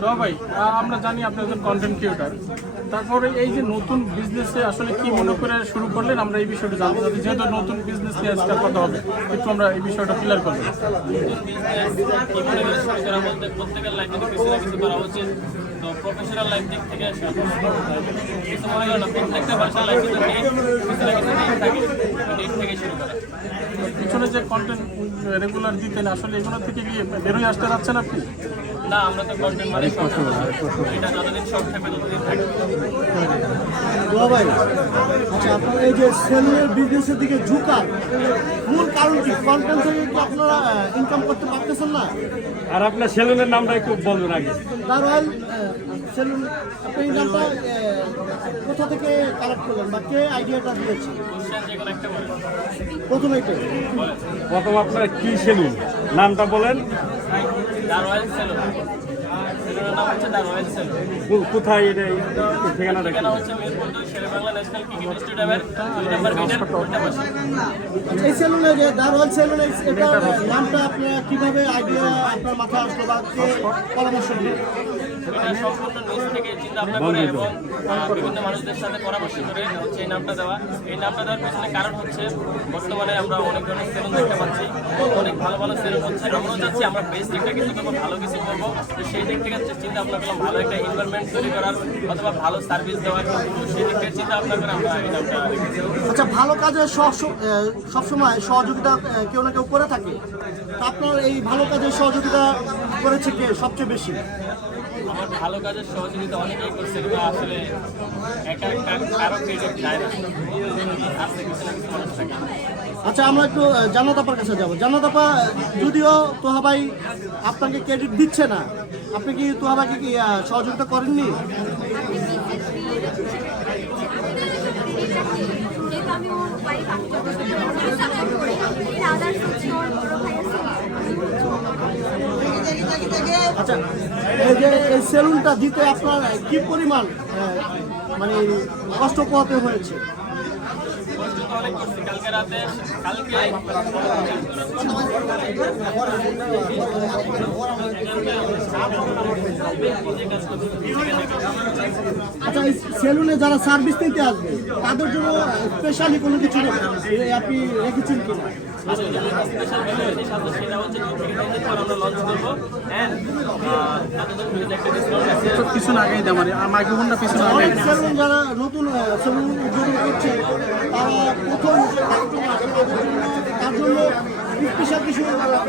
তো ভাই আমরা জানি আপনি একজন কন্টেন্ট ক্রিয়েটর, তারপরে এই যে নতুন বিজনেসে আসলে কি মনে করে শুরু করলেন, আমরা এই বিষয়টা জানতে চাচ্ছি। যেহেতু নতুন বিজনেস নিয়ে আজকে কথা হবে, একটু আমরা এই বিষয়টা ক্লিয়ার করবো। প্রত্যেকের লাইফে কিছু না কিছু করা উচিত। তো প্রফেশনাল লাইফ দিক থেকে কিছু মনে করেন না, প্রত্যেকটা ভাষার লাইফে কিছু না কিছু দিক থাকে, দিক থেকে শুরু করা। পিছনে যে কন্টেন্ট রেগুলার দিতেন, আসলে এগুলো থেকে কি বেরোয় আসতে যাচ্ছেন আপনি? না, আমরা তো কন্টেন্ট মানে এটা যতদিন শখ থাকবে ততদিন থাকবে। ভাই, আচ্ছা, আপনার এই যে সেলুনের বিজনেসের দিকে ঝুঁকার মূল কারণ কি? কন্টেন্ট থেকে কি আপনারা ইনকাম করতে পারতেছেন না? আর আপনার সেলুনের নামটা একটু বলবেন আগে। দারোয়াল সেলুন, আপনি এই নামটা কোথা থেকে কালেক্ট করলেন বা কে আইডিয়াটা দিয়েছে? যেগুলো একটা বলে প্রথমে এটা প্রথম আপনার কি সেলুন নামটা বলেন। দারোয়াল সেলুন, সেলুনের নাম হচ্ছে দারোয়াল সেলুন। কোথায় এটা ঠিকানাটা কি? ঠিকানা হচ্ছে মিরপুর 2, শেরেবাংলা ন্যাশনাল ক্রিকেট স্টেডিয়ামের 2 নম্বর গেটের উল্টা পাশে। এই সেলুনে যে দারোয়াল সেলুন, এটা নামটা আপনারা কিভাবে আইডিয়া আপনার মাথায় আসলো বা কে পরামর্শ দিল? এটা সম্পূর্ণ নিজ থেকে চিন্তা ভাবনা করে এবং বিভিন্ন মানুষদের সাথে পরামর্শ করে হচ্ছে এই নামটা দেওয়া। এই নামটা দেওয়ার পেছনে কারণ হচ্ছে বর্তমানে আমরা অনেক ধরনের সেলুন দেখতে পাচ্ছি, অনেক ভালো ভালো সেলুন হচ্ছে। আমরাও চাচ্ছি আমরা বেস্ট একটা কিছু করবো, ভালো কিছু করবো। তো সেই দিক থেকে চিন্তা ভাবনা করলাম ভালো একটা এনভায়রনমেন্ট তৈরি করার অথবা ভালো সার্ভিস দেওয়ার। তো সেই দিক থেকে চিন্তা ভাবনা করে আমরা এই নামটা রেখেছি। আচ্ছা, ভালো কাজে সবসময় সহযোগিতা কেউ না কেউ করে থাকে। তা আপনার এই ভালো কাজে সহযোগিতা করেছে কে সবচেয়ে বেশি? আমার ভালো কাজের সহযোগিতা অনেকেই করছে, কিন্তু আসলে একা একটা কারো ক্রেডিট যায় না, আসতে কিছু না কিছু মানুষ থাকে। আচ্ছা, আমরা একটু জান্নাত আপার কাছে যাবো। জান্নাত আপা, যদিও তোহা ভাই আপনাকে ক্রেডিট দিচ্ছে না, আপনি কি তোহা ভাইকে কি সহযোগিতা করেননি? আচ্ছা, এই যে এই সেলুনটা দিতে আপনার কি পরিমাণ মানে কষ্ট পোহাতে হয়েছে? কষ্ট তো অনেক করছি। কালকে রাতে আচ্ছা, এই সেলুনে যারা সার্ভিস নিতে আসবে তাদের জন্য স্পেশালি কোনো কিছু আপনি রেখেছেন কিনা? স্পেশাল বিষয় সেটা হচ্ছে 2 থেকে 3 দিন পর আমরা লঞ্চ করবো। অ্যান্ড তাদের জন্য একটা ডিসকাউন্ট আছে। তো পিছনে আগেই দেওয়া মানে মাইক্রোফোনটা পিছনে আগে অনেক সেলুন যারা নতুন সেলুন উদ্বোধন করছে, তারা প্রথম তার জন্য স্পেশাল কিছু